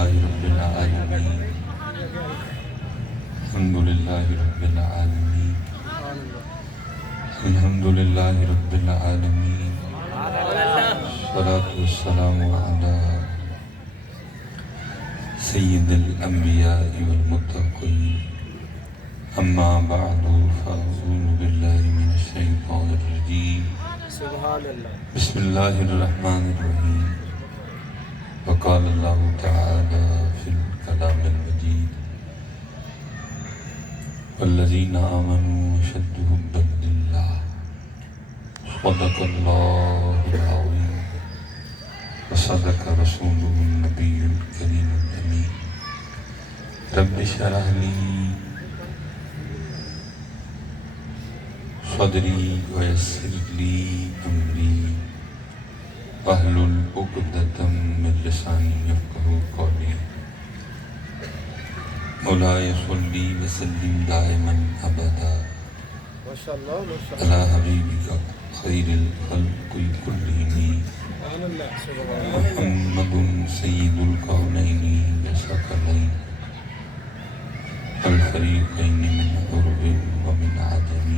لله رب العالمين الحمد لله رب العالمين الحمد لله رب العالمين الصلاة والسلام على سيد الأنبياء والمتقين أما بعد فأعوذ بالله من الشيطان الرجيم بسم الله الرحمن الرحيم وقال الله تعالى في الكلام المجيد والذين آمنوا أشد حبا لله صدق الله العظيم وصدق رسوله النبي الكريم الأمين رب اشرح لي صدری ویسر لی امری واحلل عقدۃ من لسانی یفقہوا قولی مولاي صلی وسلم دائما ابدا علی حبیبک خیر الخلق کلهم محمد سید الکونین والثقلین الفریقین من عرب ومن عجم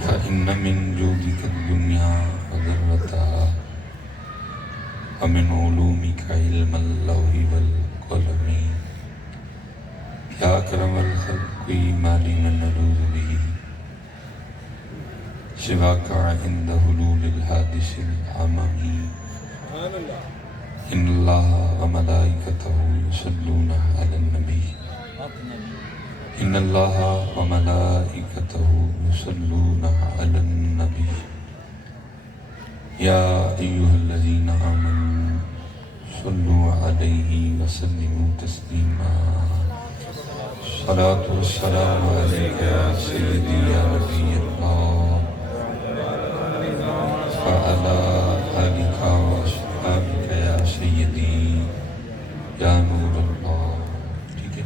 فإن من جودك الدنيا وذرتها ومن علومك علم اللوح والقلم يا أكرم الخلق ما لنا نلوذ به سواك عند حلول الحادث العمم إن الله وملائكته يصلون على النبي إن الله وملائكته يصلون على النبي يا أيها الذين آمنوا صلوا عليه وسلموا تسليما الصلاة والسلام عليك يا سيدي يا نبي الله وعلى آلك وأصحابك يا سيدي يا نور الله. ٹھیک ہے،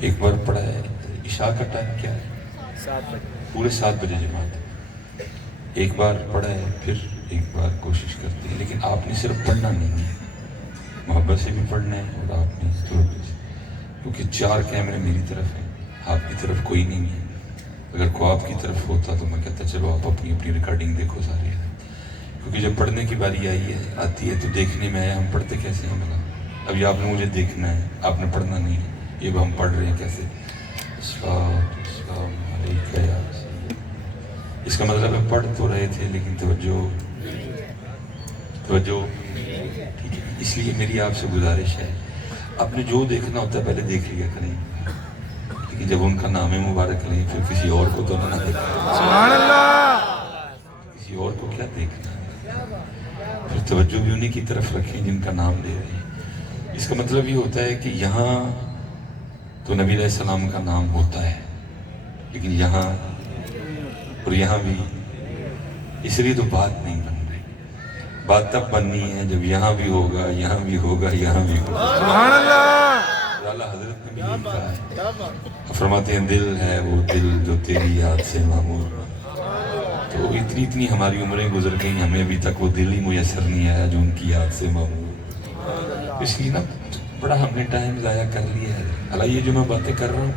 ایک بار پڑھا ہے. عشاء کا ٹائم کیا ہے؟ 7 بجے. پورے 7 بجے جماعت ہے. ایک بار پڑھا ہے پھر ایک بار کوشش کرتے ہیں، لیکن آپ نے صرف پڑھنا نہیں ہے، محبت سے بھی پڑھنا ہے اور آپ نے توجہ سے، کیونکہ 4 کیمرے میری طرف ہیں، آپ کی طرف کوئی نہیں ہے. اگر کوئی آپ کی طرف ہوتا تو میں کہتا چلو آپ اپنی اپنی ریکارڈنگ دیکھو سارے، کیونکہ جب پڑھنے کی باری آتی ہے تو دیکھنے میں آیا ہم پڑھتے کیسے ہیں بلا. ابھی آپ نے مجھے دیکھنا ہے، آپ نے پڑھنا نہیں ہے. یہ بھی ہم پڑھ رہے ہیں کیسے. السلام علیکم یا سید. اس کا مطلب ہے پڑھ تو رہے تھے لیکن توجہ ٹھیک ہے. اس لیے میری آپ سے گزارش ہے، آپ نے جو دیکھنا ہوتا ہے پہلے دیکھ لیا کریں، لیکن جب ان کا نام مبارک لیں پھر کسی اور کو تو نہ دیکھنا. سبحان اللہ. کسی اور کو کیا دیکھنا، پھر توجہ بھی انہی کی طرف رکھیں جن کا نام لے رہے ہیں. اس کا مطلب یہ ہوتا ہے کہ یہاں تو نبی علیہ السلام کا نام ہوتا ہے، لیکن یہاں اور یہاں بھی، اس لیے تو بات نہیں بن رہی. بات تب بننی ہے جب یہاں بھی ہوگا، یہاں بھی ہوگا، یہاں بھی ہوگا. سبحان اللہ. اعلیٰ حضرت نے بھی یہی کہا ہے، فرماتے ہیں دل ہے وہ دل جو تیری یاد سے معمور. تو اتنی ہماری عمریں گزر گئیں، ہمیں ابھی تک وہ دل ہی میسر نہیں آیا جو ان کی یاد سے معمور. اس لیے نا بڑا ہم نے ٹائم ضائع کر لیا ہے. حالانکہ یہ جو میں باتیں کر رہا ہوں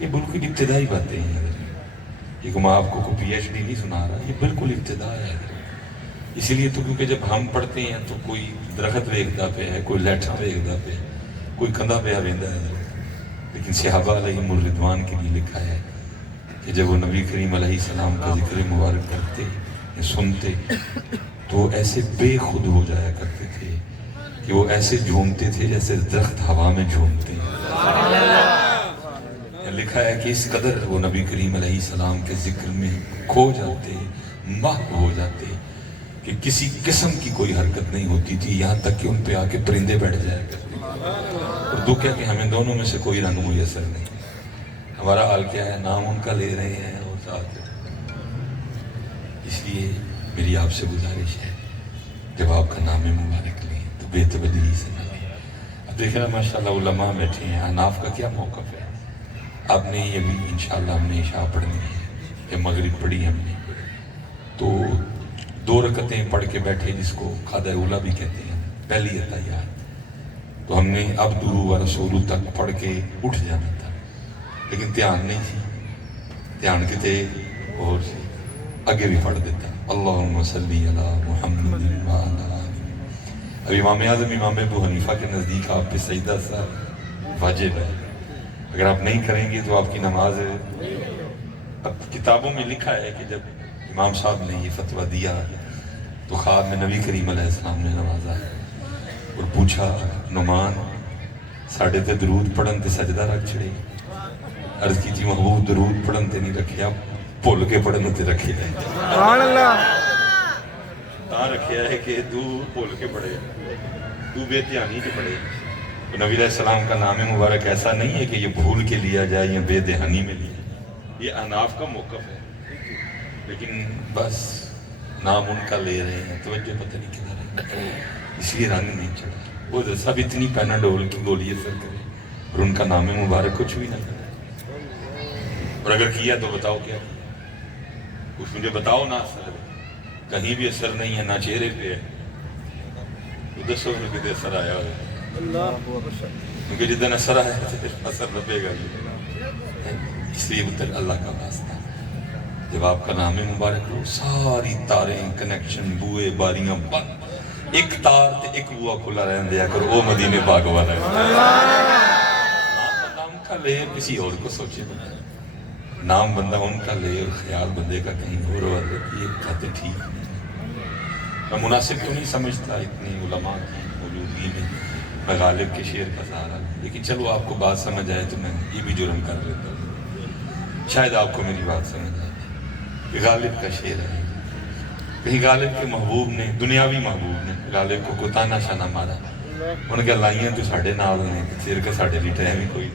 یہ بالکل ابتدائی باتیں ہیں. یہ میں آپ کو کوئی پی ایچ ڈی نہیں سنا رہا، یہ بالکل ابتدا ہے. اسی لیے تو کیونکہ جب ہم پڑھتے ہیں تو کوئی درخت ویکھدا پہ ہے، کوئی لیٹھا ویکھدا پہ ہے، کوئی کندھا پہ ویندا ہے. لیکن صحابہ علیہم الرضوان کے لیے لکھا ہے کہ جب وہ نبی کریم علیہ السلام کا ذکر مبارک کرتے یا سنتے تو ایسے بے خود ہو جایا کرتے تھے کہ وہ ایسے جھومتے تھے جیسے درخت ہوا میں جھومتے ہیں. لکھا ہے کہ اس قدر وہ نبی کریم علیہ السلام کے ذکر میں کھو جاتے، محو ہو جاتے کہ کسی قسم کی کوئی حرکت نہیں ہوتی تھی، یہاں تک کہ ان پہ آ کے پرندے بیٹھ جایا کرتے. اور دکھ ہے کہ ہمیں دونوں میں سے کوئی رنگ میسر نہیں. ہمارا حال کیا ہے، نام ان کا لے رہے ہیں اور ساتھ. اس لیے میری آپ سے گزارش ہے جب آپ کا نام مبارک لیں تو بے توجہی سے نہ لیں. اب دیکھنا ماشاءاللہ علماء بیٹھے ہیں. حناف کا کیا موقف ہے؟ آپ نے یہ بھی انشاءاللہ ہم نے عشاء پڑھنی ہے یا مغرب پڑھی ہم نے تو 2 رکعتیں پڑھ کے بیٹھے، جس کو قادہ اولا بھی کہتے ہیں. پہلی اتحیات تو ہم نے عبدہ و رسولہ تک پڑھ کے اٹھ جانا تھا، لیکن دھیان نہیں سی، دھیان کتے اور سی، آگے بھی پڑھ دیتا اللہم صلی علی محمد وعلی آلہ۔ اب امام اعظم امام ابو حنیفہ کے نزدیک آپ پہ سجدہ سا واجب ہے، اگر آپ نہیں کریں گے تو آپ کی نماز ہے۔ اب کتابوں میں لکھا ہے کہ جب امام صاحب نے یہ فتویٰ دیا تو خواب میں نبی کریم علیہ السلام نے نوازا اور پوچھا نعمان ساڑھے تے درود پڑھن تے سجدہ رکھ چھڑے؟ عرض کی تھی محبوب درود پڑھن تے نہیں رکھیا، بھول کے پڑھن تے رکھے ہے۔ سبحان اللہ۔ تاں رکھیا ہے کہ تو بھول کے پڑھے، تو بے دھیانی کے پڑھے۔ تو نبی علیہ السلام کا نام مبارک ایسا نہیں ہے کہ یہ بھول کے لیا جائے یا بے دہانی میں لیا، یہ اناف کا موقف ہے، لیکن بس نام ان کا لے رہے ہیں، توجہ پتہ نہیں کدھر ہے، اس لیے رنگ نہیں چڑھا۔ وہ سب اتنی پیناڈول کی گولی اثر کرے اور ان کا نام مبارک کچھ بھی نہ کرے، اور اگر کیا تو بتاؤ کیا کیا، کچھ مجھے بتاؤ نا، اثر کہیں بھی اثر نہیں ہے، نہ چہرے پہ ہے، تو دسو میں کتے اثر آیا ہوئے، کیونکہ جدن اثر آیا ہے اثر لبے گا، اس لیے ادھر اللہ کا واسطہ جب آپ کا نام مبارک ہو ساری تاریں کنیکشن بوئے باریاں بند، ایک تار تے ایک بوا کھلا رہن دیا کرو، او مدینے پاک والا ہے۔ نام کا لے کسی اور کو سوچے بنا، نام بندہ ان کا لے اور خیال بندے کا کہیں اور والے یہ کہتے ٹھیک نہیں۔ میں مناسب تو نہیں سمجھتا اتنی علماء کی موجودگی میں میں غالب کے شعر کا سہارا، لیکن چلو آپ کو بات سمجھ آئے تو میں یہ بھی جرم کر لیتا ہوں، شاید آپ کو میری بات سمجھ آئے۔ یہ غالب کا شعر ہے، کہیں غالب کے محبوب نے، دنیاوی محبوب نے غالب کو کوئی تانا شانا مارا، انہوں نے لائیاں تو ساڑھے نال نے پھر کہ ساڑھے لیٹر ہے بھی کوئی،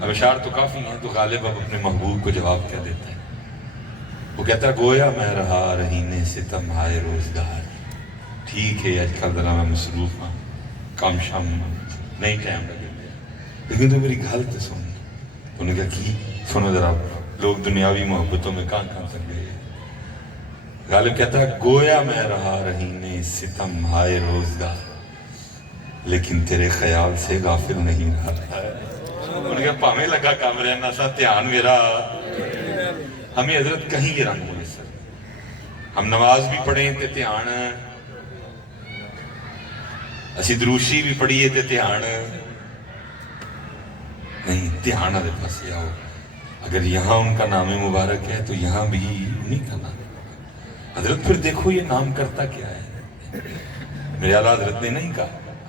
اب اشعار تو کافی ہیں، تو غالب اب اپنے محبوب کو جواب کیا دیتا ہے، وہ کہتا ہے گویا میں رہا رہینے ستم ہائے روزگار، ٹھیک ہے آج کل ذرا میں مصروف ہوں، کام شام نہیں ٹائم لگے گیا، لیکن تو میری گھل تو سن، انہوں نے کہا کی سنو ذرا، لوگ دنیاوی محبتوں میں کہاں تک گئے۔ غالب کہتا ہے گویا میں رہا رہینے ستم ہائے روزگار، لیکن تیرے خیال سے غافل نہیں رہا۔ انہوں نے کہا پاہمیں لگا کام رہنا سا دھیان میرا، ہمیں حضرت کہیں یہ رنگ ہوئے سر، ہم نماز بھی پڑھیں تے دھیان، اسی دروشی بھی پڑھیے تے دھیان نہیں، دھیان والے پاس آؤ، اگر یہاں ان کا نام مبارک ہے تو یہاں بھی انہیں کا نام حضرت، پھر دیکھو یہ نام کرتا کیا ہے، میرے اعلیٰ حضرت نے نہیں کہا،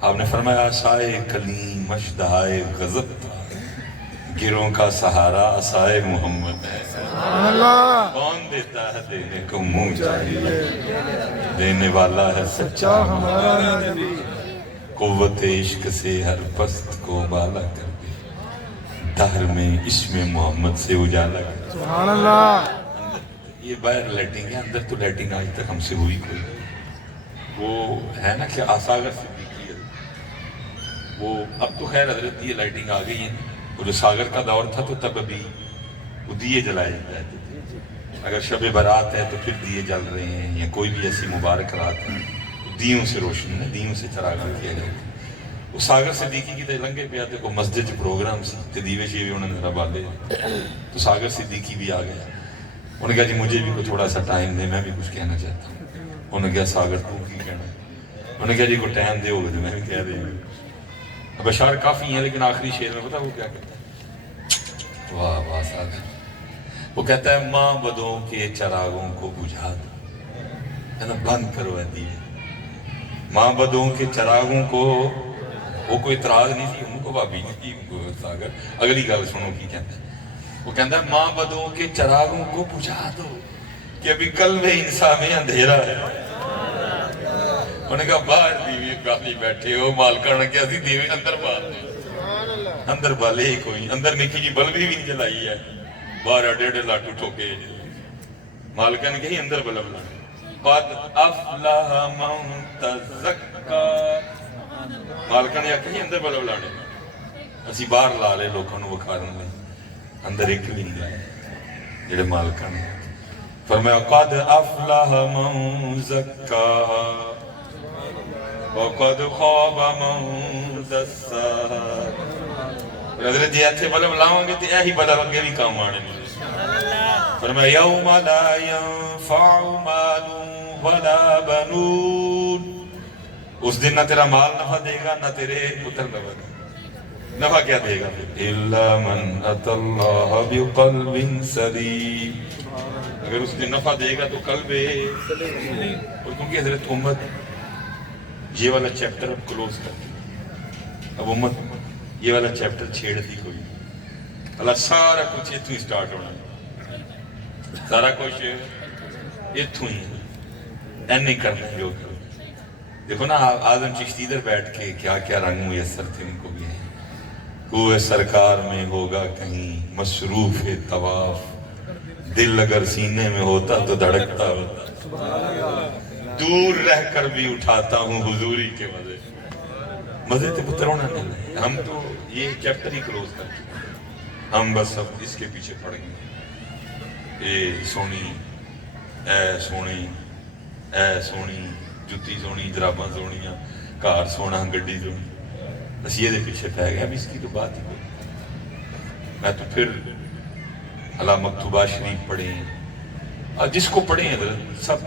آپ نے فرمایا عصائے کلیم اشدہائے غضب تھا، گروں کا سہارا عصائے محمد ہے، کون دیتا ہے دینے کو منہ چاہیے، دینے والا ہے سچا ہمارا نبی، قوت عشق سے ہر پست کو بالا کر دے، دہر میں اسم محمد سے اجالا کر دے۔ سبحان اللہ۔ یہ باہر لیٹنگ ہے، اندر تو لیٹنگ آج تک ہم سے ہوئی کوئی، وہ ہے نا کہ آساگر صدیقی ہے، وہ اب تو خیر حضرت یہ لائٹنگ آ گئی ہے، وہ جو ساگر کا دور تھا تو تب ابھی وہ دیے جلائے جاتے تھے، اگر شب برات ہے تو پھر دیے جل رہے ہیں، یا کوئی بھی ایسی مبارک رات ہے دیوں سے روشن ہے، دیوں سے چراغاں کیا جائے۔ وہ ساگر صدیقی کی تے لنگے پہ آتے کو مسجد پروگرام سی تے دیوے شیوے انہوں نے ربالے، تو ساگر صدیقی بھی آ گیا، انہوں نے کہا جی مجھے بھی کوئی تھوڑا سا ٹائم دے، میں بھی کچھ کہنا چاہتا ہوں، انہوں نے کہا ساگر تو کی کہنا، انہوں نے کہا جی کوئی ٹائم دے ہوگا تو میں بھی کہہ دیں، اب اشعار کافی ہیں لیکن آخری شعر میں پتا وہ کیا کہتا ہے، واہ واہ ساگر، وہ کہتا ہے ماں بدوں کے چراغوں کو بجھا دو، ہے نا بند کرو ہے دیے، ماں بدوں کے چراغوں کو، وہ کوئی اعتراض نہیں تھی ان کو، بھابی نہیں تھی ان کو ساگر، اگلی گل سنو کی کہتا ہے، وہ کہتا ہے ماں بدوں کے چراغوں کو بجھا دو کہ ابھی قلب انسان میں اندھیرا ہے، انہوں نے کہا باہر دیوی کافی بیٹھے ہو، مالکہ نے کیا سی دیوی اندر بات دے، اندر بالے ہی کوئی، اندر نکی جی بلب بھی نہیں جلائی ہے، باہر ڈیڑھ لاٹو ٹھوکے، مالکہ نے کہی اندر بلب لانے، قد افلح من تزکا، مالکہ نے کہی اندر بلب لانے، اسی باہر لا لے لوگوں نے وکھارن لیں، اندر ایک بھی نہیں لائے، جڑے مالکہ نے فرمایا قد افلح من زکا، وقد خواب من دساها. حضرت جی ایتھے بلب لاؤں گے تو یہی بلب اگے بھی کام آنے نہیں. فرمایا یوم لا ينفع مال ولا بنون. اس دن نہ تیرا مال نفع دے گا نہ تیرے پتر نفع دے گا. نفع کیا دے گا؟ الا من اتى الله بقلب سلیم. اگر اس دن نفع دے گا تو قلب سلیم. اور کیونکہ حضرت امت یہ والا چیپٹر اب کلوز کر دی. اب امت یہ والا چیپٹر چھیڑ دی کوئی. اللہ سارا کچھ اتوں ہی سٹارٹ ہونا. سارا کچھ اتوں ہی این نہیں کرنا جو. دیکھو نا آدم چشتی در بیٹھ کے کیا کیا رنگ میسر تھے ان کو بھی ہیں. کوہ سرکار میں ہوگا کہیں مصروف طواف. دل اگر سینے میں ہوتا تو دھڑکتا ہوتا. دور رہ کر بھی اٹھاتا ہوں حضوری کے مزے. مزے تو پترونا نہیں. ہم تو یہ چیپٹر ہی کلوز کر چکے. ہم بس اب اس کے پیچھے پڑیں گے. اے سونی اے سونی اے سونی جتی سونی جراباں سونیاں کار سونا گڈی سونی. بس یہ دے پیچھے پہ گیا. اب اس کی تو بات ہی کوئی. میں تو پھر اللہ مکتوبہ شریف پڑھیں اور جس کو پڑھیں حضرت سب.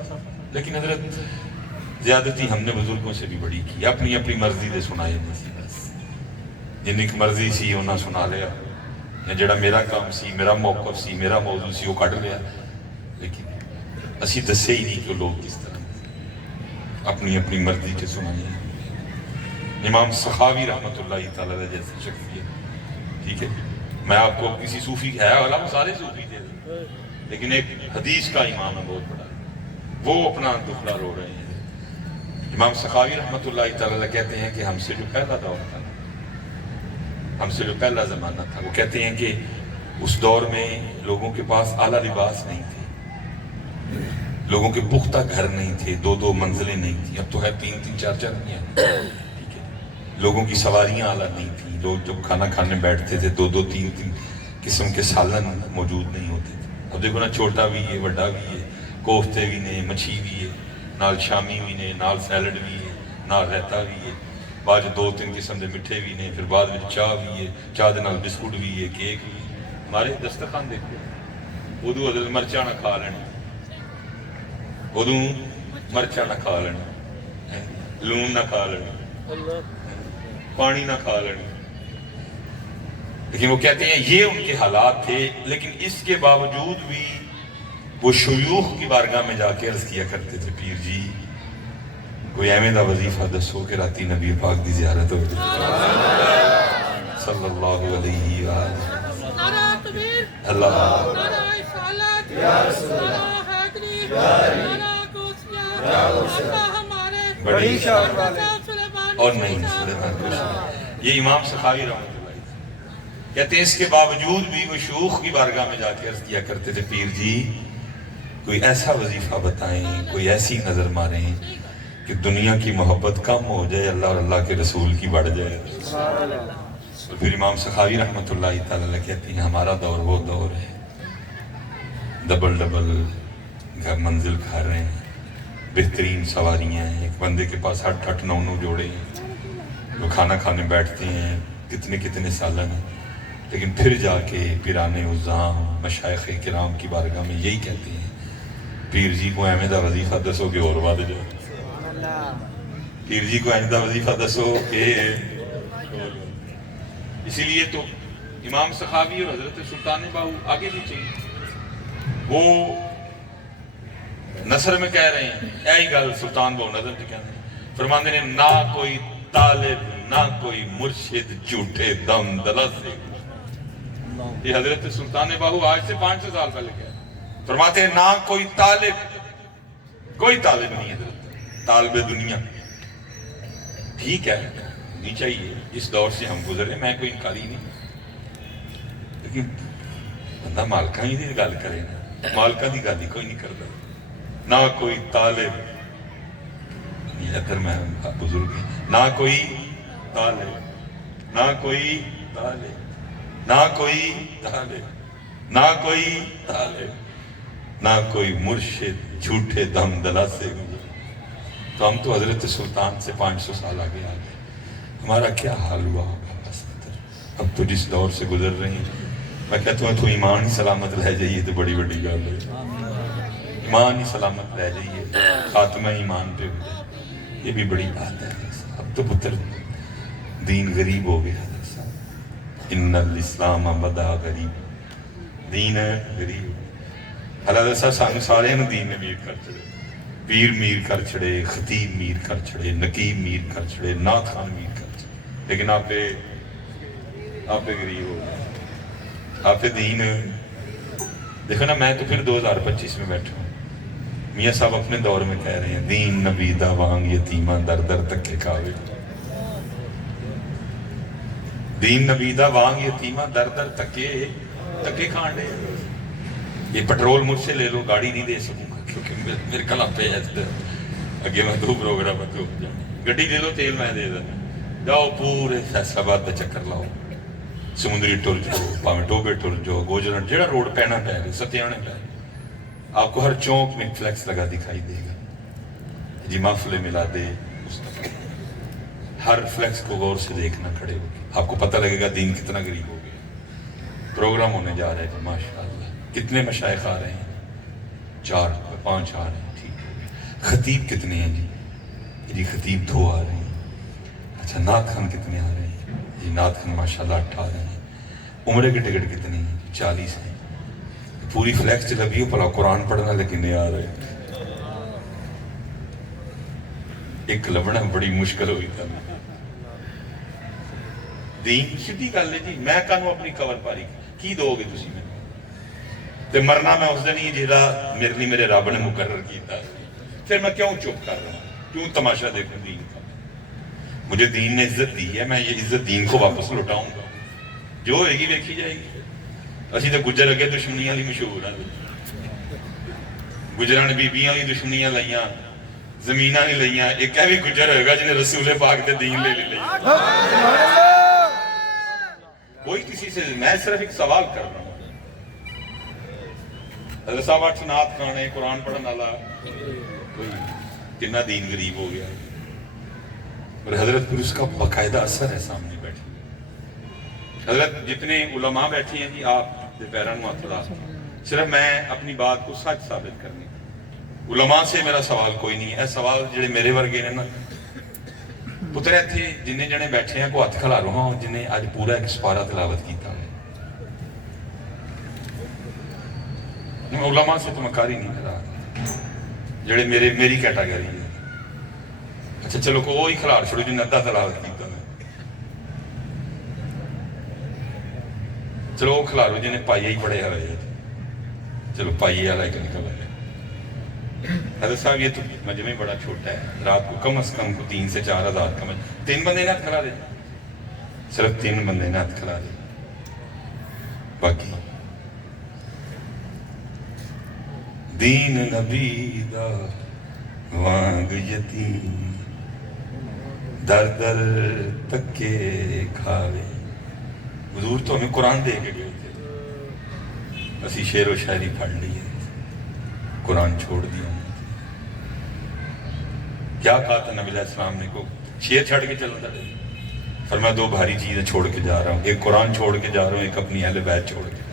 لیکن حضرت زیادتی ہم نے بزرگوں سے بھی بڑی کی. اپنی اپنی مرضی دے سنائے نہیں سی. بس جن کی مرضی سی انہاں سنا لیا. یا جڑا میرا کام سی میرا موقف سی میرا موضوع سی وہ کٹ لیا. لیکن اسی دسے ہی نہیں کہ لوگ کس طرح اپنی اپنی مرضی کے سنائیں. امام سخاوی رحمۃ اللہ تعالیٰ جیسے شخصیت. ٹھیک ہے میں آپ کو کسی صوفی ہے والا وہ سارے صوفی تھے لیکن ایک حدیث کا امام ہے بہت بڑا. وہ اپنا دکھڑا رو رہے ہیں. امام سخاوی رحمۃ اللہ تعالیٰ کہتے ہیں کہ ہم سے جو پہلا دور تھا ہم سے جو پہلا زمانہ تھا وہ کہتے ہیں کہ اس دور میں لوگوں کے پاس اعلیٰ لباس نہیں تھے. لوگوں کے پختہ گھر نہیں تھے. دو دو منزلیں نہیں تھیں. اب تو ہے تین تین چار چار ہیں. ٹھیک ہے لوگوں کی سواریاں اعلیٰ نہیں تھیں. لوگ جب کھانا کھانے بیٹھتے تھے دو دو تین تین قسم کے سالن موجود نہیں ہوتے تھے. اب دیکھو نا چھوٹا بھی ہے بڑا بھی ہے. کوفتے بھی نے مچھی بھی ہے نال شامی بھی نے نال سیلڈ بھی ہے نال رہتا بھی ہے. بعد دو تین قسم دے مٹھے بھی نے. پھر بعد میں چاہ بھی ہے. چاہ دے نال بسکٹ بھی ہے کیک بھی ہے. ہمارے دسترخوان دیکھو ادو حضرت مرچا نہ کھا لینا. ادو مرچا نہ کھا لینا. لون نہ کھا لینا. پانی نہ کھا لینا. لیکن وہ کہتے ہیں یہ ان کے حالات تھے. لیکن اس کے باوجود بھی وہ شیوخ کی بارگاہ میں جا کے عرض کیا کرتے تھے پیر جی کوئی ایویں دا وظیفہ دسو کہ راتی نبی پاک دی زیارت ہو جائے صلی اللہ علیہ وآلہ. نعرہ تکبیر، اللہ نعرہ رسالت، نعرہ حیدری، نعرہ غوثیہ، اللہ ہمارے بڑی شان والے اور نہیں سلیمان کچھ. یہ امام سخاوی رحمۃ اللہ کہتے ہیں اس کے باوجود بھی وہ شیوخ کی بارگاہ میں جا کے عرض کیا کرتے تھے پیر جی کوئی ایسا وظیفہ بتائیں کوئی ایسی نظر ماریں کہ دنیا کی محبت کم ہو جائے اللہ اور اللہ کے رسول کی بڑھ جائے. اور پھر امام سخاوی رحمۃ اللہ تعالیٰ کہتے ہیں ہمارا دور وہ دور ہے ڈبل ڈبل گھر منزل کھا رہے ہیں. بہترین سواریاں ہیں. ایک بندے کے پاس 8 9 جوڑے ہیں. وہ کھانا کھانے بیٹھتے ہیں کتنے کتنے سالن ہیں. لیکن پھر جا کے پیرانے عظام مشائخ کرام کی بارگاہ میں یہی کہتے ہیں پیر جی کو احمدہ وظیفہ دسو کہ اور وعدے جائے. پیر جی کو احمدہ وظیفہ دسو کہ اسی لیے تو امام سخاوی اور حضرت سلطان باہو آگے بھی چاہیے. وہ نثر میں کہہ رہے ہیں ایہی گل سلطان باہو نظر میں کہہ رہے ہیں فرماندے نے نہ کوئی طالب نہ کوئی مرشد جھوٹے دم دلس سے. یہ حضرت سلطان باہو آج سے 500 سال پہلے کہہ فرماتے ہیں نہ کوئی طالب نہیں حضرت طالب دنیا. ٹھیک ہے نہیں چاہیے اس دور سے ہم گزرے میں کوئی انکاری نہیں. لیکن بندہ مالکہ ہی دی گل کرے نا. مالکہ دی گل ہی کوئی نہیں کرتا. نہ کوئی طالب ادھر میں بزرگ نہ کوئی طالب نہ کوئی طالب نہ کوئی طالب نہ کوئی طالب نہ کوئی مرشد جھوٹے دم دلا سے. تو ہم تو حضرت سلطان سے 500 سال آگے آ گئے. ہمارا کیا حال ہوا ہوگا بس. اب تو جس دور سے گزر رہے ہیں میں کہتا ہوں تو ایمان ہی سلامت رہ جائیے تو بڑی بڑی گل ہے. ایمان ہی سلامت رہ جائیے, خاتمہ ایمان پہ ہو جائے, یہ بھی بڑی بات ہے. اب تو پتر دین غریب ہو گیا. ان الاسلام بدا غریب, دین غریب. حضرت صاحب سانو سارے نو دین نے میر کر چھڑے, پیر میر کر چھڑے, خطیب میر کر چھڑے, نقیب میر کر چھڑے, نعت خان میر کر چھڑے, لیکن آپ پہ غریب ہو گئے. آپ پہ دین دیکھو نا. میں تو پھر 2025 میں بیٹھا ہوں. میاں صاحب اپنے دور میں کہہ رہے ہیں دین نبیدہ وانگ یتیمہ در در تکے کھاوے. دین نبیدہ وانگ یتیمہ در در تکے کھانڈے. یہ پٹرول مجھ سے لے لو, گاڑی نہیں دے سکوں گا کیونکہ میرے کلام پہ ہے. اگے میں 2 پروگرام ہو جاؤں. گڈی لے لو, تیل میں دے دینا. جاؤ پورے فیصل آباد پہ چکر لاؤ, سمندری ٹر جو, پاویں ٹوبے ٹر جو, گوجرن جڑا روڈ پہنا پہ گا, ستیانے پہ آپ کو ہر چونک میں فلیکس لگا دکھائی دے گا جی محفل ملا دے. ہر فلیکس کو غور سے دیکھنا کھڑے ہو کے آپ کو پتہ لگے گا دین کتنا غریب ہو گیا. پروگرام ہونے جا رہے ہیں ماشاءاللہ. کتنے مشائخ آ رہے ہیں؟ 4 5 آ رہے ہیں. ٹھیک ہو گیا. خطیب کتنے ہیں جی خطیب 2 آ رہے ہیں. اچھا نعت خان کتنے آ رہے ہیں جی نعت خان ماشاءاللہ 8 آ رہے ہیں. عمرے کے ٹکٹ کتنے ہیں؟ 40 ہیں. پوری فلیکس چل بھی ہو پلا قرآن پڑھنا لیکن نہیں آ رہے. ایک لبنا بڑی مشکل ہوئی تھا. دین سیدھی گل ہے جی. میں کانوں اپنی کور پاری کی دو گے تسی میں تے مرنا میں اس دن ہی جہاں میرے لیے میرے رب نے مقرر کیتا. پھر میں کیوں چپ کر رہا ہوں, کیوں تماشا دیکھوں دین کا. مجھے دین نے عزت دی ہے, میں یہ عزت دین کو واپس لوٹاؤں گا. جو ہوئے گی دیکھی جائے گی. اسی تو گجر اگے دشمنیاں لی مشہور ہیں. گجراں نے بیبیاں لی دشمنیاں لائیاں, زمیناں نہیں لائیاں. ایک ہے بھی گجر ہوئے گا جنہیں رسول پاک تے دین لے لے. کوئی کسی سے, میں صرف ایک سوال کر رہا ہوں. حضرت صاحب 8 نعت کھانے, قرآن پڑھن والا, کتنا دین غریب ہو گیا. اور حضرت پر اس کا باقاعدہ اثر ہے سامنے بیٹھے. حضرت جتنے علماء بیٹھے ہیں جی آپ دے پیران معتلا, صرف میں اپنی بات کو سچ ثابت کرنے. علماء سے میرا سوال کوئی نہیں ہے. سوال جڑے میرے ورگے نے نا پتر ایتھے جنہیں جنے بیٹھے ہیں کو ہاتھ کھلا رہا ہوں جنہیں آج پورا ایک سپارہ تلاوت کیتا ہے. علماء سے تو مکاری نہیں کرا جڑے میری کیٹاگری ہے. اچھا چلو کو وہی کھلار چھوڑو جنہیں ادھا تلاوت کیتا ہے. چلو وہ کھلارو جنہیں پائیے ہی پڑے ہوئے ہیں. چلو پائیے والا ایک نکل ہے. حضرت صاحب یہ تو مجمع بڑا چھوٹا ہے. رات کو کم از کم 3 سے 4 ہزار کا مجمع. 3 بندے نے ہاتھ کھلا دے, صرف 3 بندے نے ہاتھ کھلا دے. باقی دین نبی دا وانگ یتیم در در تکے کھاوے. حضور تو ہمیں قرآن دے کے گئے تھے, اسی شعر و شاعری پڑھ لی ہے, قرآن چھوڑ دیا. کیا کہا تھا نبی علیہ السلام نے کو شعر چھڑ کے چلتا تھا. فرمایا 2 بھاری چیزیں چھوڑ کے جا رہا ہوں, ایک قرآن چھوڑ کے جا رہا ہوں, ایک اپنی اہل بیت چھوڑ کے.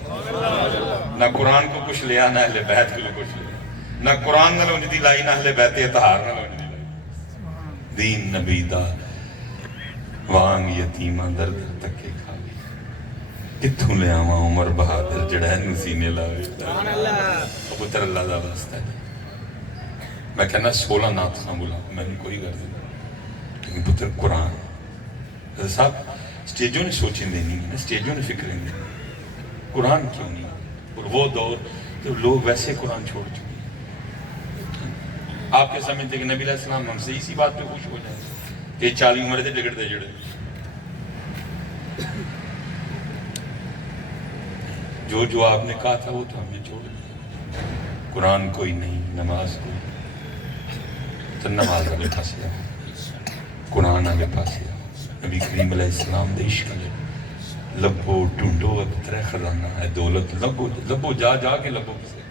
نہ قرآن کو کچھ لیا, نہ اہل بیت کو کچھ لیا. نہ قرآن نہ لونجدی لائی, نہ اہل بیت اتحار نہ لونجدی لائی. دین نبی دا وانگ یتیمہ در در تکے کھاوے. کتھوں لے آواں عمر بہادر جڑا ہے سینے لاوے. پتر اللہ دا واسطہ ہے. میں کہنا 16 نعت خان بلا, میں نے کوئی غرض نہیں, لیکن پتر قرآن. حضرت صاحب سٹیجوں نے سوچیں دینی نہیں, سٹیجوں نے فکریں دینی. قرآن کیوں نہیں؟ اور وہ دور تو لوگ ویسے قرآن چھوڑ چکے. آپ کے سمجھتے کہ نبی علیہ السلام ہم سے اسی بات پہ خوش ہو جائیں کہ 40 عمر سے ٹکٹ دے جڑے. جو آپ نے کہا تھا وہ تو ہم نے چھوڑ دیا. قرآن کوئی نہیں, نماز کوئی, تو نماز آگے پاس آؤ, قرآن آگے پاس آؤ. نبی کریم علیہ السلام دے عشق لے لبو ٹونڈو ابترے خزانہ ہے دولت. لبو جا کے لبو کسے.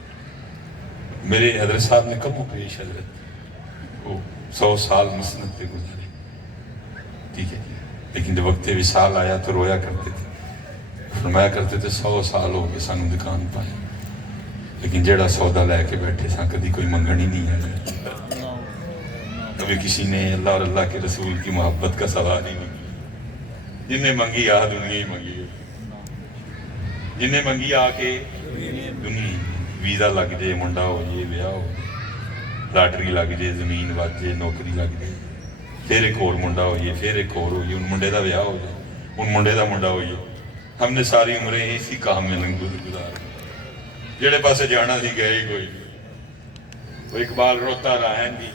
میرے حضرت صاحب نے کبھو پیش حضرت وہ 100 سال مسند پہ گزارے، ٹھیک ہے، لیکن جب وقت وصال آیا تو رویا کرتے تھے، فرمایا کرتے تھے 100 سال ہو گئے سانو دکان پائے، لیکن جیڑا سودا لے کے بیٹھے ساں کبھی کوئی منگن ہی نہیں ہے، کبھی کسی نے اللہ اور اللہ کے رسول کی محبت کا سوال ہی نہیں کیا، جن نے منگی آ دنیا ہی منگی ہے، جن نے منگی آ کے دنیا، ویزا لگ جائے، منڈا ہو جائے، بیاہ ہو جائے، لاٹری لگ جائے، زمین وج جائے، نوکری لگ جائے، پھر ایک اور منڈا ہو جائے، پھر ایک اور ہو جائے، ان منڈے دا بیاہ ہو جائے، ان منڈے دا منڈا ہو جائے، ہم نے ساری عمریں اسی کام میں گزار جڑے پاسے جانا سی گئے ہی کوئی نہیں۔ وہ اقبال روتا رہا ہے جی،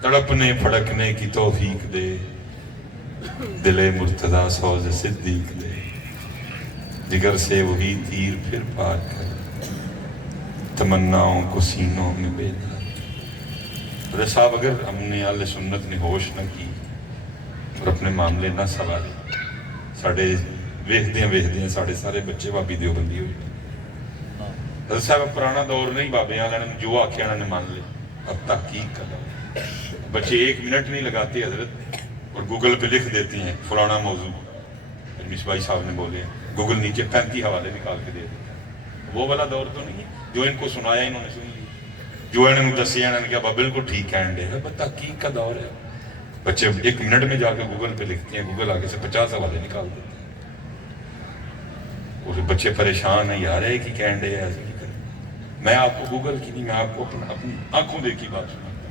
تڑپنے پھڑکنے کی توفیق دے، دل مرتضیٰ سوز صدیق دے، جگر سے وہی تیر پھر پار کر، تمناؤں کو سینوں میں بیدا۔ حضرت صاحب اگر ہم نے اہل سنت نے ہوش نہ کی اور اپنے معاملے نہ سوارے، ساڑھے ویخدیاں ساڑھے سارے بچے بابی دیوبندی ہوئے۔ حضرت صاحب پرانا دور نہیں، بابے آنے جو آکھیا انہوں نے مان لے، اب تحقیق کر بچے 1 منٹ نہیں لگاتے حضرت، اور گوگل پہ لکھ دیتے ہیں فلانا موضوع، مصباحی صاحب نے بولے گوگل نیچے 35 حوالے نکال کے دے دیتا ہے۔ وہ والا دور تو نہیں ہے جو ان کو سنایا انہوں نے سن لی، جو انہوں نے دسیا انہوں نے کہا بالکل ٹھیک کہن دے، تحقیق کا دور ہے۔ بچے 1 منٹ میں جا کے گوگل پہ لکھتے ہیں، گوگل آگے سے 50 حوالے نکال دیتے ہیں، اور بچے پریشان ہیں، یار ہے کہ کہن دے ایسے کی کریں۔ میں آپ کو گوگل کی نہیں، میں آپ کو اپنی آنکھوں دیکھی بات سناتا ہوں۔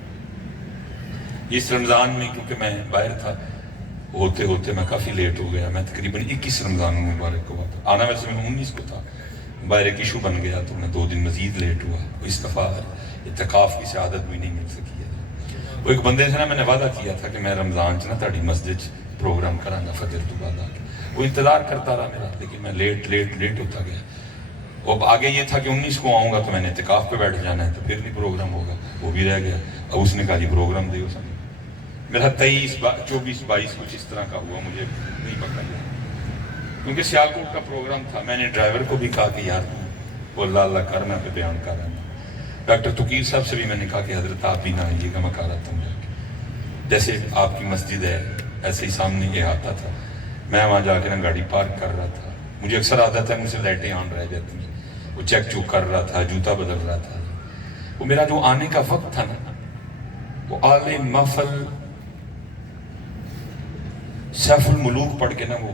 اس رمضان میں کیونکہ میں باہر تھا، ہوتے ہوتے میں کافی لیٹ ہو گیا، میں تقریباً 21 رمضان مبارک کو آتا، آنا ویسے میں 19 کو تھا، باہر ایک ایشو بن گیا تو میں 2 دن مزید لیٹ ہوا، اس دفعہ اعتکاف کی سعادت بھی نہیں مل سکی ہے۔ وہ ایک بندے سے نا میں نے وعدہ کیا تھا کہ میں رمضان چ نا تاڑی مسجد پروگرام کرانگا فجر تو بعد آ کے، وہ انتظار کرتا رہا میرا، لیکن میں لیٹ ہوتا گیا۔ اب آگے یہ تھا کہ 19 کو آؤں گا تو میں نے اعتکاف پہ بیٹھ جانا ہے، تو پھر نہیں پروگرام ہوگا، وہ بھی رہ گیا۔ اب اس نے کہا جی پروگرام دے اس نے، میرا 23 24 22 کچھ اس طرح کا ہوا، مجھے نہیں پکڑ لیا، کیونکہ سیالکوٹ کا پروگرام تھا۔ میں نے ڈرائیور کو بھی کہا کہ یار وہ اللہ کر، میں پہ بیان کر رہا ہوں۔ ڈاکٹر تقیر صاحب سے بھی میں نے کہا کہ حضرت آپ بھی نہ آئیے گا، میں کہا رہا ہوں جیسے آپ کی مسجد ہے ایسے ہی سامنے یہ آتا تھا، میں وہاں جا کے نا گاڑی پارک کر رہا تھا، مجھے اکثر عادت ہے مجھ سے لائٹیں آن رہ جاتی ہیں، وہ چیک چوک کر رہا تھا، جوتا بدل رہا تھا۔ وہ میرا جو آنے کا وقت تھا نا، وہ آل محفل سیف الملوک پڑھ کے نا وہ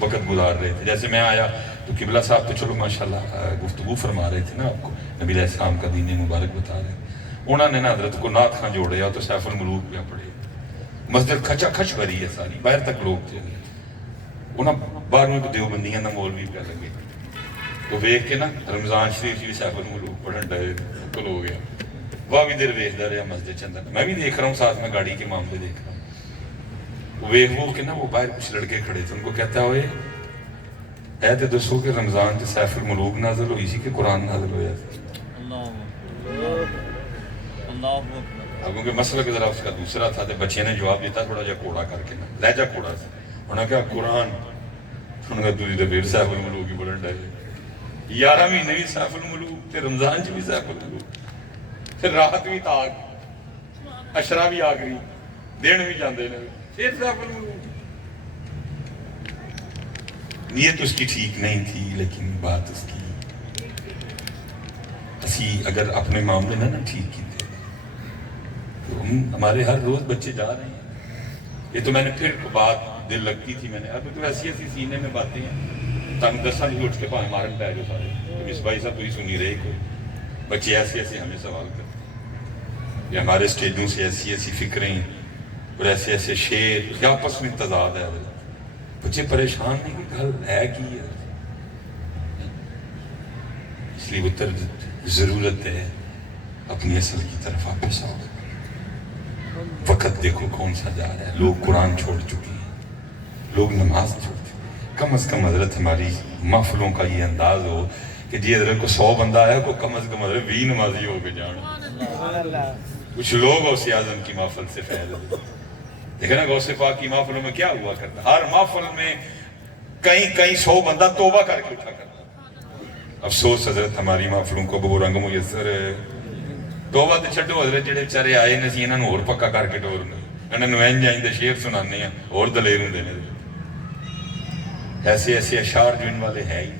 وقت گزار رہے تھے۔ جیسے میں آیا تو قبلہ صاحب تو چلو ماشاءاللہ گفتگو فرما رہے تھے نا، آپ کو نبی علیہ السلام کا دین مبارک بتا رہے تھے، انہوں نے نا حضرت کو نعت خاں جوڑے تو سیف الملوک پہ پڑھے، مسجد کھچا کھچ بھری ہے ساری، باہر تک لوگ تھے، انہاں 12ویں کو دیوبندیاں نا مولوی پہ لگے، تو ویکھ کے نا رمضان شریف جی سیف الملوک پڑھن ڈرے کل ہو گیا، وہ بھی دیر ویکھدا رہا مسجد چندر، میں بھی دیکھ رہا ہوں ساتھ میں گاڑی کے معاملے دیکھ رہا ہوں، ویکھ وہ کہ نا وہ باہر کچھ لڑکے کھڑے تھے، ان کو کہتا ہوئے اے تے دسو کہ رمضان سے سیف الملوک نازل ہوئی سی کہ قرآن نازل ہویا سی؟ اب کیونکہ مسئلہ کہ ذرا اس کا دوسرا تھا، تو بچے نے جواب دیتا تھوڑا جا کوڑا کر کے نا، لہجہ کوڑا سی، انہوں نے کہا قرآن، انہوں نے کہا دوسری تو پھر سیف الملوک ہی بڑھن ڈالے، 11 مہینے بھی سیف الملوک تے رمضان چ بھی سیف الملوک، پھر رات بھی تاک، اشرا بھی آگری، دن بھی جاندے نے، پھر سیف الملوک۔ نیت اس کی ٹھیک نہیں تھی، لیکن بات اس کی اسی اگر اپنے معاملے نہ ٹھیک کی تھے تو ہمارے ہر روز بچے جا رہے ہیں۔ یہ تو میں نے پھر بات دل لگتی تھی، میں نے اب تو ایسی سینے میں باتیں ہیں، تنگ دساں بھی اٹھ کے پائے مارن پہ جو سارے مصباحی صاحب تو ہی سنی رہے کوئی بچے ایسے ہمیں سوال کرتے ہیں، یہ ہمارے اسٹیجوں سے ایسی فکریں اور ایسے شعر کیا آپس میں تضاد ہے، بچے پریشان نہیں کہ گھر ہے کی ہے، اس لیے وہ ضرورت ہے اپنی اصل کی طرف واپس آؤ۔ وقت دیکھو کون سا جا رہا ہے، لوگ قرآن چھوڑ چکے ہیں، لوگ نماز چھوڑ چکے ہیں۔ کم از کم حضرت ہماری محفلوں کا یہ انداز ہو کہ جی حضرت کو 100 بندہ آیا کو کم از کم حضرت 20 نمازی ہو کے جانا۔ کچھ لوگ غوث اعظم کی محفل سے فیض ہوتے، دیکھیں نا غوث پاک کی محفلوں میں کیا ہوا کرتا، ہر محفل میں کئی 100 بندہ توبہ کر کے اٹھا کرتا۔ افسوس حضرت ہماری محفلوں کو وہ رنگ میسر ہے، توبہ تے چھڈو حضرت جڑے بیچارے آئے نے سی انہاں نوں ہور پکا کر کے ٹورنا انہاں نوں انج دے شعر سنانے ہیں اور دلیر ہوندے نے ایسے ایسے اشعار جو ان والے ہیں ہی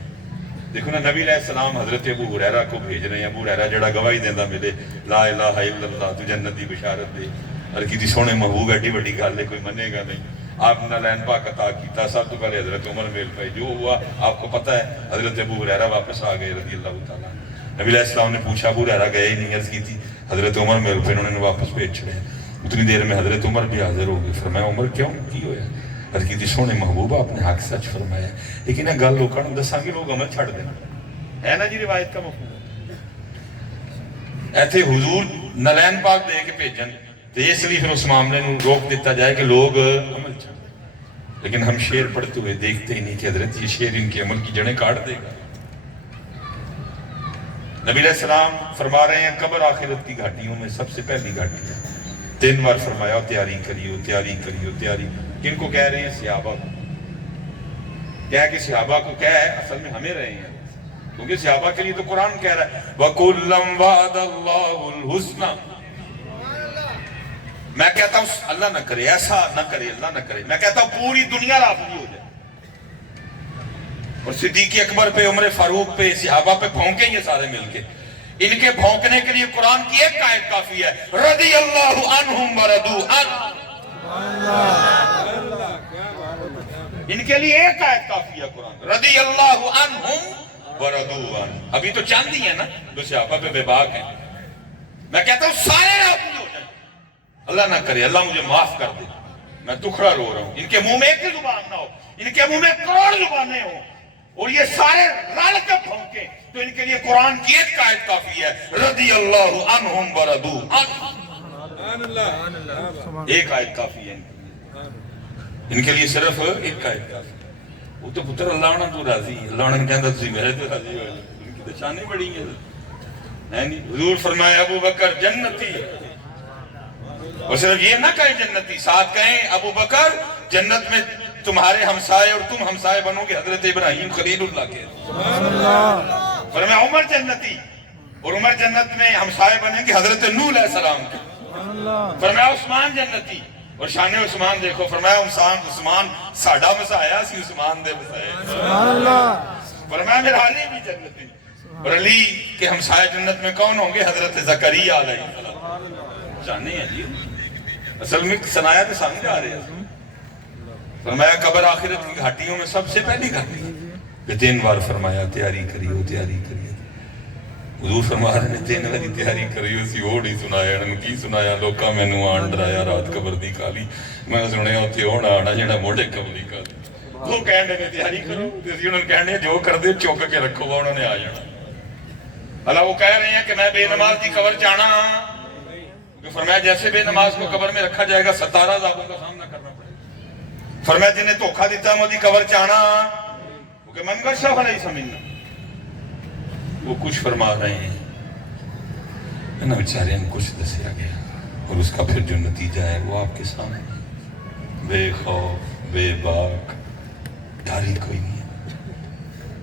دیکھو نا نبی علیہ السلام حضرت ابو ہریرہ کو بھیج رہے ہیں ابو ہریرہ جڑا گواہی دیندا ملے لا الہ الا اللہ تو جنت دی بشارت دے اور کیتی سونے محبوب ایڈی بڑی گل ہے کوئی منے گا نہیں آپ نے لین پاک عطا کیتا سب تو پہلے حضرت عمر میل پہ جو ہوا آپ کو پتہ ہے حضرت ابو ہریرہ واپس آ گئے رضی اللہ تعالیٰ نبی علیہ السلام نے پوچھا ابو ہریرہ گئے ہی نہیں عرض کی تھی حضرت عمر میل پہ انہوں نے واپس بھیج چھڑے اتنی دیر میں حضرت عمر بھی حاضر ہو گئے فرمایا عمر کیوں کی ہویا عرض کی تھی سونے محبوب آپ نے حق سچ فرمایا لیکن یہ گل لوگوں نے دساں گے لوگ عمل چھڑ دینا ہے نا جی روایت کا مفہوم ایتھے حضور نلین پاک دے کے بھیجن تو اس لیے پھر اس معاملے میں روک دیتا جائے کہ لوگ عمل چھڑ لیکن ہم شعر پڑھتے ہوئے دیکھتے ہی نہیں کہ حضرت یہ شعر ان کے عمل کی جڑیں کاٹ دے گا نبی علیہ السلام فرما رہے ہیں قبر آخرت کی گھاٹیوں میں سب سے پہلی گھاٹی ہے 3 بار فرمایا تیاری کریو تیاری کریو تیاری کن کو کہہ رہے ہیں صحابہ کو کیا ہے کہ صحابہ کو کیا ہے اصل میں ہمیں رہے ہیں کیونکہ صحابہ کے لیے تو قرآن کہہ رہا ہے وَكُلًّا وَعَدَ اللَّهُ الْحُسْنَى میں کہتا ہوں اللہ نہ کرے ایسا نہ کرے اللہ نہ کرے میں کہتا ہوں پوری دنیا راضی ہو جائے اور صدیق اکبر پہ عمر فاروق پہ صحابہ پہ بھونکیں یہ سارے مل کے ان کے بھونکنے کے لیے قرآن کی ایک آیت کافی ہے رضی اللہ عنہم ورضوا عنہ ان کے لیے ایک آیت کافی ہے قرآن رضی اللہ عنہم ورضوا عنہ ابھی تو چاندی ہے نا جو صحابہ پہ بے باک ہیں میں کہتا ہوں سارے راضی ہو جائیں اللہ نہ کرے اللہ مجھے معاف کر دے میں دکھڑا رو رہا ہوں ان کے منہ میں ایک زبان نہ ہو ان کے منہ میں کروڑ زبانیں ہوں اور یہ سارے رل کے بھونکیں تو ان کے لیے قرآن کی ایک آیت کافی ہے رضی اللہ عنہم ورضوا عنہ ایک آیت کافی ہے ان کے لیے صرف ایک آیت کافی وہ تو پتر اللہ عنہ تو راضی اللہ عنہ کہندہ تسی میرے تو راضی ہوئے ان کی تو شانیں بڑی ہیں حضور فرمایا ابو بکر جنتی اور صرف یہ نہ کہیں جنتی ساتھ کہیں ابو بکر جنت میں تمہارے ہمسائے اور تم ہمسائے بنو گے حضرت ابراہیم خلیل اللہ کے فرمایا عمر جنتی اور عمر جنت میں ہمسائے بنیں گے حضرت نوح علیہ السلام کے فرمایا عثمان جنتی اور شان عثمان دیکھو فرمایا عثمان ساڑھا مسایا سی عثمان دے مسائے فرمایا میرا علی بھی جنتی اور علی کے ہمسائے جنت میں کون ہوں گے حضرت زکریا علیہ السلام جانے ہیں جی اصل میں سنایا تو سامنے آ رہے ہیں فرمایا قبر آخرت کی گھاٹیوں میں سب سے پہلی گھاٹی ہے 3 بار فرمایا تیاری کریو تیاری کریو حضور فرما رہے نے 3 باری تیاری کریو سی اوڑی سنایا انہوں کی سنایا لوکا میں نو آن ڈرایا رات قبر دی کالی میں سنے ہوتے ہونا آنا جیڑا موڑے قبلی کالی وہ کہنے نے تیاری کرو دیسی انہوں نے کہنے جو کر دے چوک کے رکھو وہ انہوں نے آ جانا اللہ وہ کہہ رہے ہیں کہ میں بے نماز دی قبر جانا فرمایا جیسے بے نماز کو قبر میں رکھا جائے گا 17 عذابوں کا سامنا کرنا پڑے گا فرمایا جنہیں دھوکھا دیتا مودی قبر چانا کہ من گشا فلیس منا وہ کچھ فرما رہے ہیں انہاں بیچارے ہیں کچھ دسیا گیا اور اس کا پھر جو نتیجہ ہے وہ آپ کے سامنے بے خوف بے باک ڈاری کوئی نہیں ہے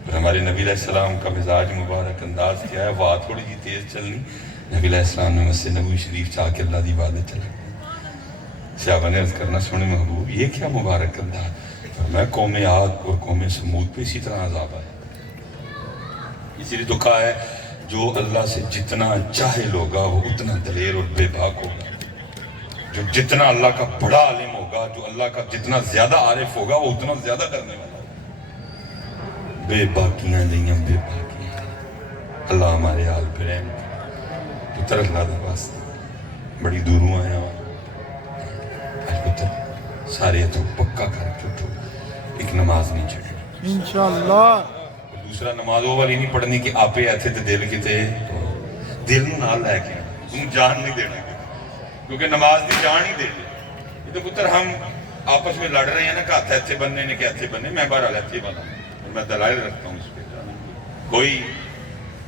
اور ہمارے نبی علیہ السلام کا مزاج مبارک انداز کیا ہے وہ تھوڑی جی تیز چلنی نبی علیہ السلام نے مسجد نبوی شریف چاہ کے اللہ دی عبادت چلا صحابہ نے عرض کرنا سونے محبوب یہ کیا مبارک انداز فرمایا قوم عاد اور قوم سمود پہ اسی طرح عذاب آیا اسی لیے تو کہا ہے جو اللہ سے جتنا چاہے ہوگا وہ اتنا دلیر اور بے باک ہوگا جو جتنا اللہ کا بڑا عالم ہوگا جو اللہ کا جتنا زیادہ عارف ہوگا وہ اتنا زیادہ کرنے والا بے باکیاں جائیں بے باکیاں اللہ ہمارے حال پہ رحم پتر اللہ دا واسطہ بڑی دوروں آیا آج پتر سارے تو پکا کر چھوٹو ایک نماز نہیں چھڑی انشاءاللہ دوسرا نماز وہ والی نہیں پڑھنی کہ آپے آتے تھے دل کی تے دل نو نال لے کے تم جان نہیں دینا کیونکہ نماز دی جان ہی دے یہ تو پتر ہم آپس میں لڑ رہے ہیں نا کہ ہاتھ ایتھے بننے نے کہ ایتھے بننے میں بہرحال ایتھے بنا اور میں دلائل رکھتا ہوں اس پہ کوئی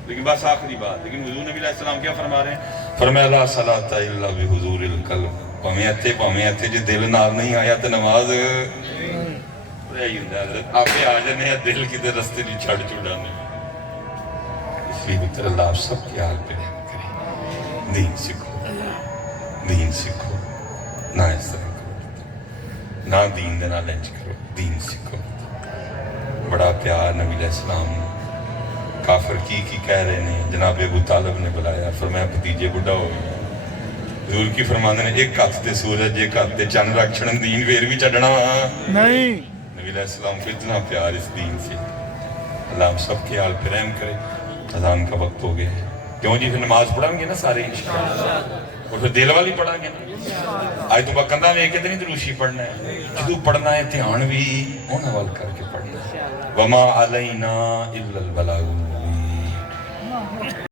لیکن بس آخری بات لیکن حضور نبی علیہ السلام کیا فرما رہے ہیں فرمایا لا صلاۃ الا بحضور القلب پویں ایتھے جو دل نال نہیں آیا تو نماز رہی ہوں حضرت آپ آ جانے ہیں دل کی دے رستے نہیں چھڑ چھڑانے اس لیے بہتر اللہ آپ سب کے حال پہ رحم کرے دین سیکھو دین سیکھو نہ اس طرح کرو نہ دین دے نال انج کرو دین سیکھو بڑا پیار نبی علیہ السلام نے کافر کی کہہ رہے ہیں جناب ابو طالب نے بلایا فرمایا بھتیجے بڑھا ہو گیا حضور کی فرماندے نے ایک ہاتھ تے سورج ایک ہاتھ تے چند رکھ چھڑن دین پھر بھی چڈنا نہیں نبی علیہ السلام کو اتنا پیار اس دین سے اللہ ہم سب کے حال پہ رحم کرے اذان کا وقت ہو گیا کیوں جی پھر نماز پڑھیں گے نا سارے انشاءاللہ اور پھر دل والی پڑھیں گے نا آج تو بکندہ میں ایک اتنی دروشی پڑھنا ہے جدو پڑھنا ہے دھیان بھی ان حوال کر کے پڑھنا ہے وما علینا الا البلاغ